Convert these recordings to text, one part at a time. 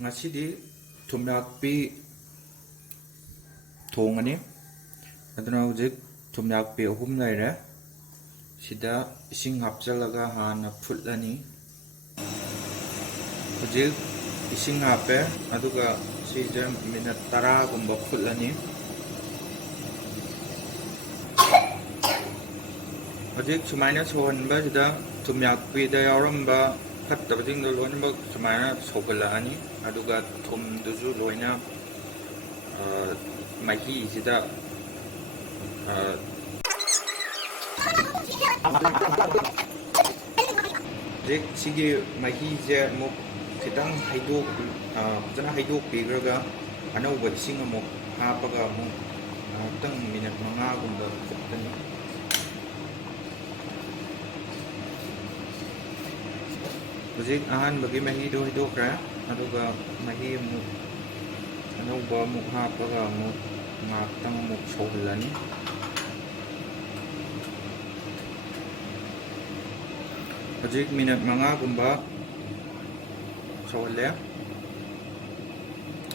ꯉꯁꯤꯗꯤ ꯊꯨꯝꯌꯥꯛꯄꯤ ꯊꯣꯡꯉꯅꯤ. ꯑꯗꯨꯅ ꯍꯧꯖꯤꯛ ꯊꯨꯝꯌꯥꯛꯄꯤ 3 ꯂꯩꯔꯦ. ꯁꯤꯗ ꯏꯁꯤꯡ ꯍꯥꯞꯆꯤꯜꯂꯒ ꯍꯥꯟꯅ ꯐꯨꯠꯂꯅꯤ. ꯍꯧꯖꯤꯛ ꯏꯁꯤꯡ ꯍꯥꯞꯄꯦ. ꯑꯗꯨꯒ ꯁꯤꯁꯦ ꯃꯤꯅꯠ 10ꯒꯨꯝꯕ ꯐꯨꯠꯂꯅꯤ. ꯍꯧꯖꯤꯛ ꯁꯨꯃꯥꯏꯅ ꯁꯧꯍꯟꯕꯁꯤꯗ ꯊꯨꯝꯌꯥꯛꯄꯤꯗ ꯌꯥꯎꯔꯝꯕ ꯐꯠꯇꯕꯁꯤꯡꯗꯣ ꯂꯣꯏꯅꯃꯛ ꯁꯨꯃꯥꯏꯅ ꯁꯧꯒꯠꯂꯛꯑꯅꯤ. ꯑꯗꯨꯒ ꯊꯨꯝꯗꯨꯁꯨ ꯂꯣꯏꯅ ꯃꯍꯤꯁꯤꯗ ꯍꯧꯖꯤꯛ ꯁꯤꯒꯤ ꯃꯍꯤꯁꯦ ꯑꯃꯨꯛ ꯈꯤꯇꯪ ꯐꯖꯅ ꯍꯩꯗꯣꯛꯄꯤꯈ꯭ꯔꯒ ꯑꯅꯧꯕ ꯏꯁꯤꯡ ꯑꯃꯨꯛ ꯍꯥꯞꯄꯒ ꯑꯃꯨꯛ ꯉꯥꯏꯍꯥꯛꯇꯪ ꯃꯤꯅꯠ 5ꯒꯨꯝꯕ ꯐꯨꯠꯀꯅꯤ. ꯍꯧꯖꯤꯛ ꯑꯍꯥꯟꯕꯒꯤ ꯃꯍꯤꯗꯣ ꯍꯩꯗꯣꯛꯈ꯭ꯔꯦ. ꯑꯗꯨꯒ ꯃꯍꯤ ꯑꯃꯨꯛ ꯑꯅꯧꯕ ꯑꯃꯨꯛ ꯍꯥꯞꯄꯒ ꯑꯃꯨꯛ ꯉꯥꯏꯍꯥꯛꯇꯪ ꯑꯃꯨꯛ ꯁꯧꯍꯜꯂꯅꯤ. ꯍꯧꯖꯤꯛ ꯃꯤꯅꯠ 5ꯒꯨꯝꯕ ꯁꯧꯍꯜꯂꯦ.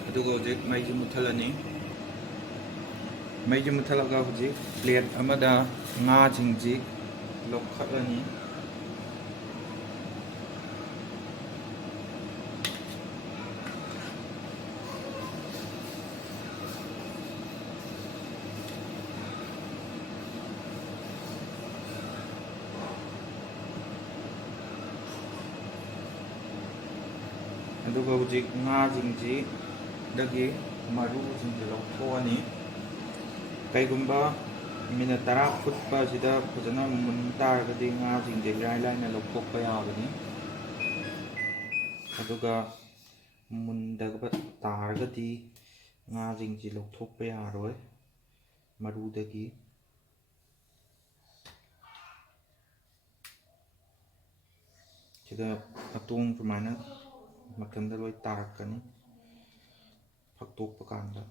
ꯑꯗꯨꯒ ꯍꯧꯖꯤꯛ ꯃꯩꯁꯤ ꯃꯨꯠꯊꯠꯂꯅꯤ. ꯃꯩꯁꯤ ꯃꯨꯠꯊꯠꯂꯒ ꯍꯧꯖꯤꯛ ꯄ꯭ꯂꯦꯠ ꯑꯃꯗ ꯉꯥꯁꯤꯡꯁꯤ ꯂꯧꯈꯠꯂꯅꯤ. ꯑꯗꯨꯒ ꯍꯧꯖꯤꯛ ꯉꯥꯁꯤꯡꯁꯤꯗꯒꯤ ꯃꯔꯨꯁꯤꯡꯁꯤ ꯂꯧꯊꯣꯛꯑꯅꯤ. ꯀꯩꯒꯨꯝꯕ ꯃꯤꯅꯠ 10 ꯐꯨꯠꯄ ꯑꯁꯤꯗ ꯐꯖꯅ ꯃꯨꯟ ꯇꯥꯔꯒꯗꯤ ꯉꯥꯁꯤꯡꯁꯦ ꯏꯔꯥꯏ ꯂꯥꯏꯅ ꯂꯧꯊꯣꯛꯄ ꯌꯥꯕꯅꯤ. ꯑꯗꯨꯒ ꯃꯨꯟꯗꯕ ꯇꯥꯔꯒꯗꯤ ꯉꯥꯁꯤꯡꯁꯤ ꯂꯧꯊꯣꯛꯄ ꯌꯥꯔꯣꯏ ꯃꯔꯨꯗꯒꯤ. ꯁꯤꯗ ꯑꯇꯣꯡ ꯁꯨꯃꯥꯏꯅ ꯃꯊꯟꯇ ꯂꯣꯏ ꯇꯥꯔꯛꯀꯅꯤ ꯐꯛꯇꯣꯛꯄ ꯀꯥꯟꯗ.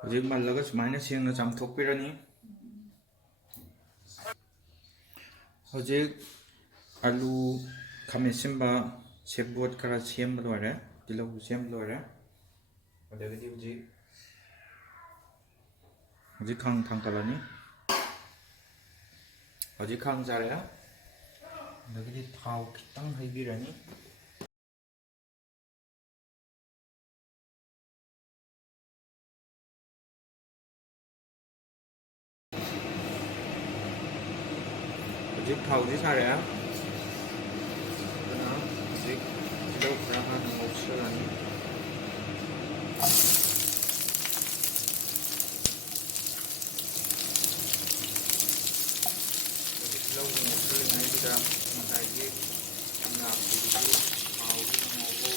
ꯍꯧꯖꯤꯛ ꯃꯜꯂꯒ ꯁꯨꯃꯥꯏꯅ ꯁꯦꯡꯅ ꯆꯥꯝꯊꯣꯛꯄꯤꯔꯅꯤ. ꯍꯧꯖꯤꯛ ꯑꯂꯨ, ꯈꯥꯃꯦꯟ ꯑꯁꯤꯟꯕ, ꯁꯦꯕꯣꯠ ꯈꯔ ꯁꯦꯝꯕ ꯂꯣꯏꯔꯦ. ꯇꯤꯜꯍꯧ ꯁꯦꯝꯕ ꯂꯣꯏꯔꯦ. ꯑꯗꯒꯤꯗꯤ ꯍꯧꯖꯤꯛ ꯍꯧꯖꯤꯛ ꯈꯥꯡ ꯊꯥꯡꯀꯠꯂꯅꯤ. ꯍꯧꯖꯤꯛ ꯈꯥꯡ ꯁꯥꯔꯦ. ꯑꯗꯒꯤꯗꯤ ꯊꯥꯎ ꯈꯤꯇꯪ ꯍꯩꯕꯤꯔꯅꯤ. ꯍꯧꯖꯤꯛ ꯊꯥꯎꯁꯤ ꯁꯥꯔꯦ. ꯑꯗꯨꯅ ꯍꯧꯖꯤꯛ ꯇꯤꯜꯍꯧ ꯈꯔ ꯍꯥꯟꯅ ꯉꯧꯁꯜꯂꯅꯤ. ꯇꯤꯜꯍꯧꯁꯤ ꯉꯧꯁꯜꯂꯤꯉꯩꯁꯤꯗ ꯉꯁꯥꯏꯒꯤ ꯉꯥꯛꯄꯗꯨꯁꯨ ꯊꯥꯎꯁꯤꯗ ꯉꯧꯕ.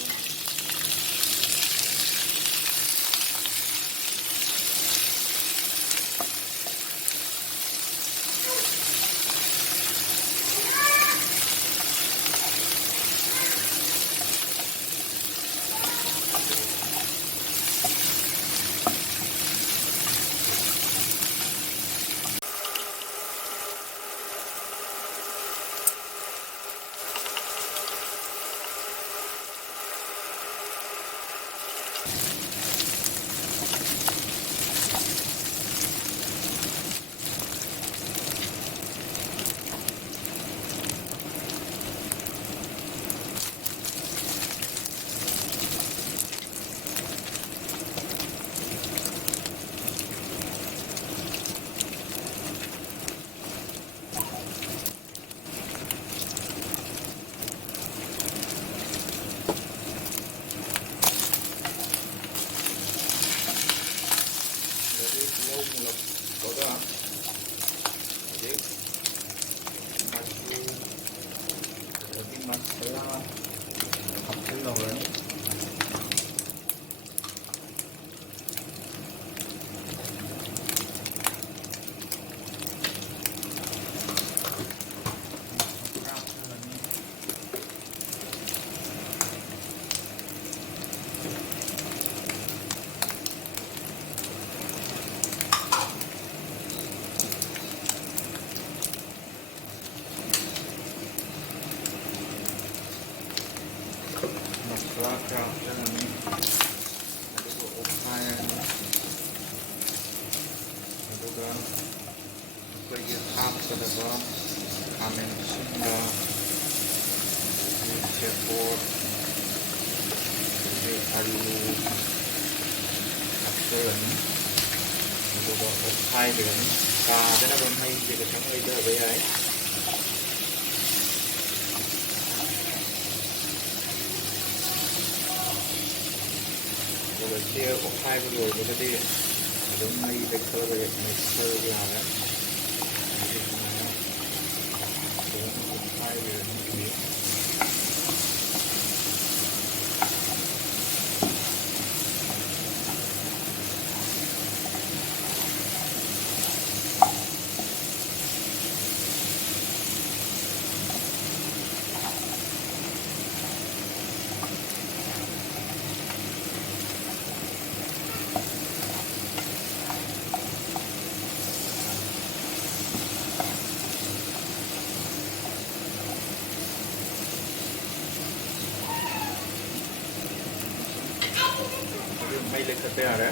Tilo mulappada hꯧꯖꯤꯛ ꯃꯆꯨ ꯑꯗꯒꯤ ꯃꯁꯥꯂꯥ ꯍꯥꯞꯆꯤꯜꯍꯧꯔꯅꯤ. Masala khara hapchilꯂꯅꯤ. ꯑꯗꯨꯒ ꯑꯣꯠꯈꯥꯏꯔꯅꯤ. ꯑꯗꯨꯒ ꯑꯩꯈꯣꯏꯒꯤ ꯍꯥꯞꯀꯗꯕ ꯈꯥꯃꯦꯟ ꯑꯁꯤꯟꯕ, ꯁꯦꯕꯣꯠ, ꯑꯗꯒꯤ ꯑꯂꯨ ꯍꯥꯞꯆꯤꯜꯂꯅꯤ. ꯑꯗꯨꯒ ꯑꯣꯠꯈꯥꯏꯕꯤꯔꯅꯤ. ꯀꯥꯗꯅꯕ ꯃꯩꯁꯦ ꯈꯤꯇꯪ ꯂꯩꯊꯕ ꯌꯥꯏ. ꯑꯗꯨꯒ ꯁꯤ ꯑꯣꯠꯈꯥꯏꯕ ꯂꯣꯏꯕꯗꯗꯤ ꯑꯗꯨꯝ ꯃꯩ ꯂꯩꯈꯠꯂꯒ ꯃꯦꯠꯊꯔꯒ ꯌꯥꯔꯦ. ꯑꯗꯨꯒ ꯁꯨꯃꯥꯏꯅ ꯐꯖꯅ ꯑꯣꯠꯈꯥꯏꯕꯤꯔꯅꯤ. Mây lekkate yare.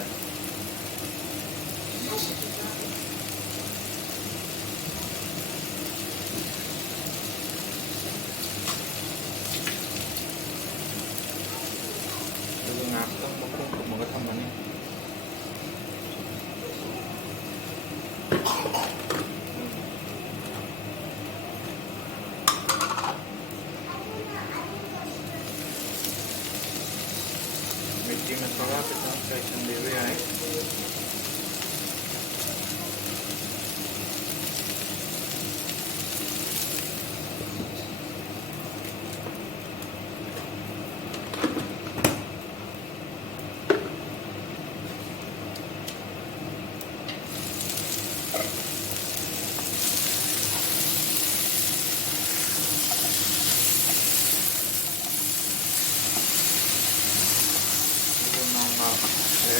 Aduga ngahtang makhung kumaga thammani. Methi masala khitang chaisinbira yai.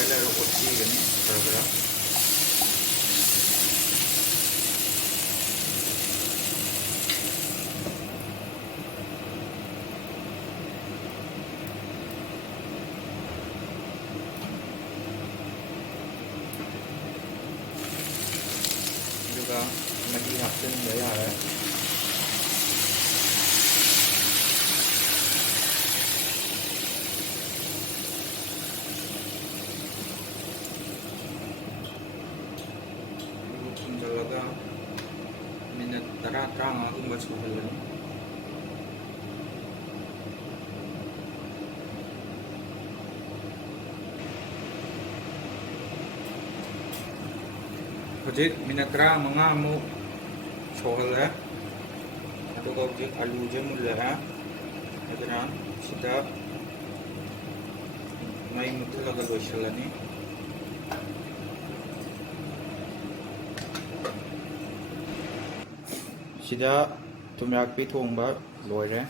Lero ottigani khara. ꯂꯣꯏꯔꯒ ꯃꯍꯤ ꯍꯥꯞꯆꯤꯟꯕ ꯌꯥꯔꯦ. ꯊꯝꯖꯤꯜꯂꯒ ꯃꯤꯅꯠ 10-15ꯒꯨꯝꯕ ꯁꯧꯍꯜꯂꯅꯤ. ꯍꯧꯖꯤꯛ ꯃꯤꯅꯠ 15 ꯑꯃꯨꯛ ꯁꯧꯍꯜꯂꯦ. ꯑꯗꯨꯒ ꯍꯧꯖꯤꯛ ꯑꯂꯨꯁꯦ ꯃꯨꯜꯂꯛꯑꯦ. ꯑꯗꯨꯅ ꯁꯤꯗ ꯃꯩ ꯃꯨꯠꯊꯠꯂꯒ ꯂꯣꯏꯁꯤꯜꯂꯅꯤ. ꯁꯤꯗ ꯊꯨꯝꯌꯥꯛꯄꯤ ꯊꯣꯡꯕ ꯂꯣꯏꯔꯦ.